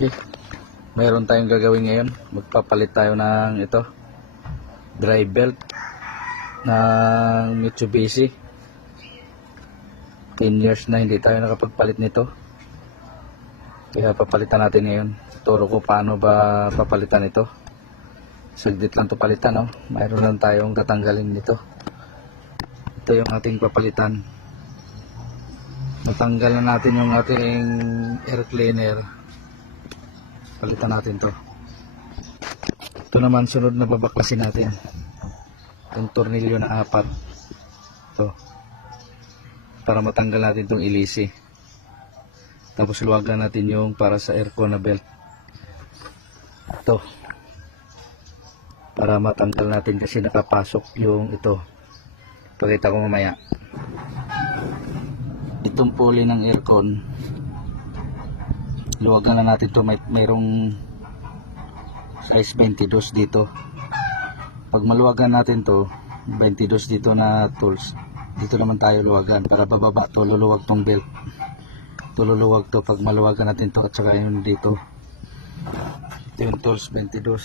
Okay. Mayroon tayong gagawin ngayon. Magpapalit tayo ng ito, drive belt ng Mitsubishi. 10 years na hindi tayo nakapagpalit nito. Kaya papalitan natin ngayon. Turo ko paano ba papalitan ito. Saglit lang ito palitan, no? Mayroon lang tayong tatanggalin nito. Ito yung ating papalitan. Natanggal na natin yung ating air cleaner. Palitan natin to. Ito naman sunod na babaklasin natin. Itong tornilyo na 4. Ito. Para matanggal natin itong ilisi. Tapos luwagan natin yung para sa aircon na belt. Ito. Para matanggal natin kasi nakapasok yung ito. Pakita ko mamaya. Itong pulley ng aircon. Luwagan na natin ito. Mayroong size 22 dito. Pag maluwagan natin to 22 dito na tools, dito naman tayo luwagan para bababa to, luluwag tong belt. Luluwag to pag maluwagan natin to, at saka yun dito. Ito yung tools 22.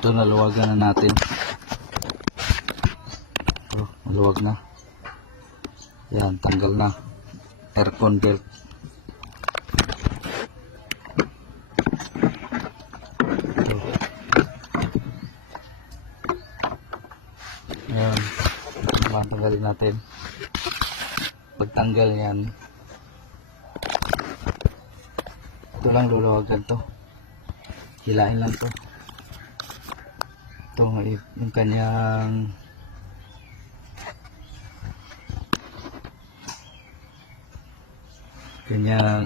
Ito naluwagan na natin. Ito, maluwag na. Yan, tanggal na. Aircon belt. Ayan, matanggalin natin. Pagtanggal yan, ito lang luluwagan to. Hilain lang to. Ito yung kanyang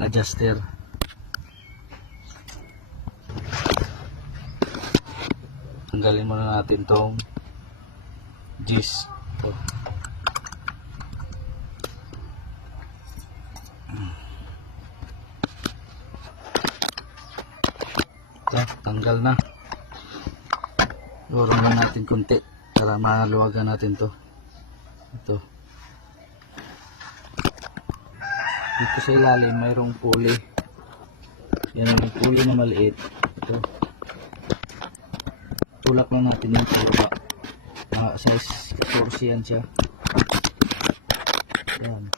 adjuster. Tanggalin muna natin tong Gis. Ito. Ito, tanggal na. Lurong na natin kunti para maluwagan natin to. Ito. Dito sa ilalim mayroong pulley. Yan ang pulley na maliit. Ito. Tulak lang natin yung kurba. Size 14 yan siya. Yan.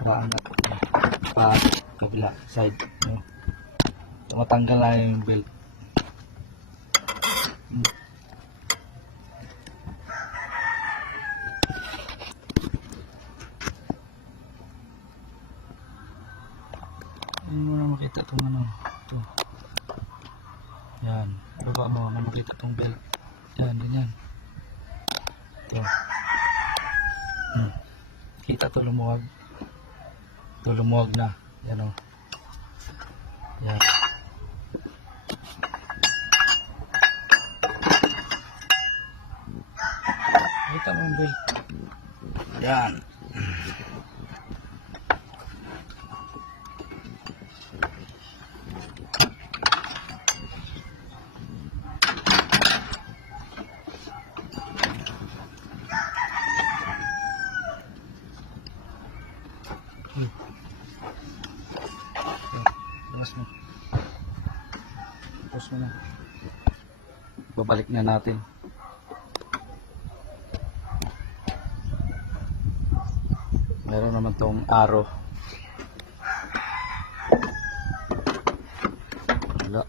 Paangat. Kabila. Side. Matanggal na yung belt. Hindi mo na makita itong ano. Ito. Yan. Baba mo na makita itong belt. Yan, ganyan. Ito. Kita ito lumuwag. Ito lumuwag na. Yan o. Yan. Kita mo yung belt. Yan. Tapos mo na. Babalik na natin. Meron naman tong arrow. Wala.